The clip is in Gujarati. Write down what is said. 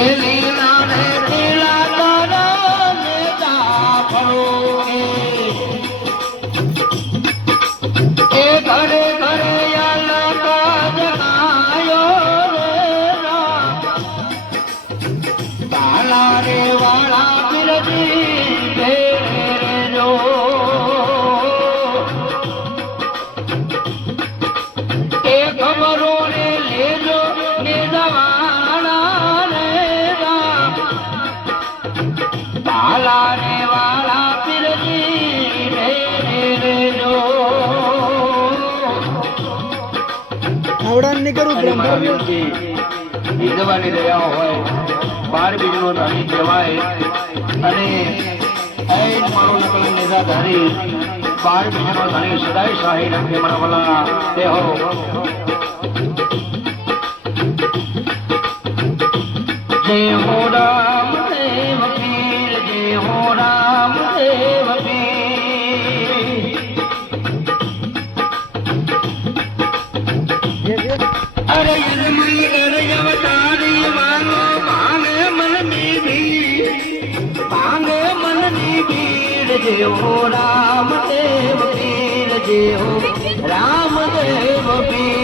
Amen. આવડાનની કરું અને મારા બ્રહ્મ. વિનંતી વિધવાની દયા હોય બાર બીજનો ધણી કહેવાય. અને એજ મારો નકલ નિધા ધારી બાર બીજનો ધણી સદાય શાહી રંગે મને બોલા તે હો. જય હો અરે યજમાન અરે અવતારી માનો ભાંગે મનની ભીડ ભાંગે મનની ભીડ જેવો રામ દેવ પીર જેવો રામ દેવ પીર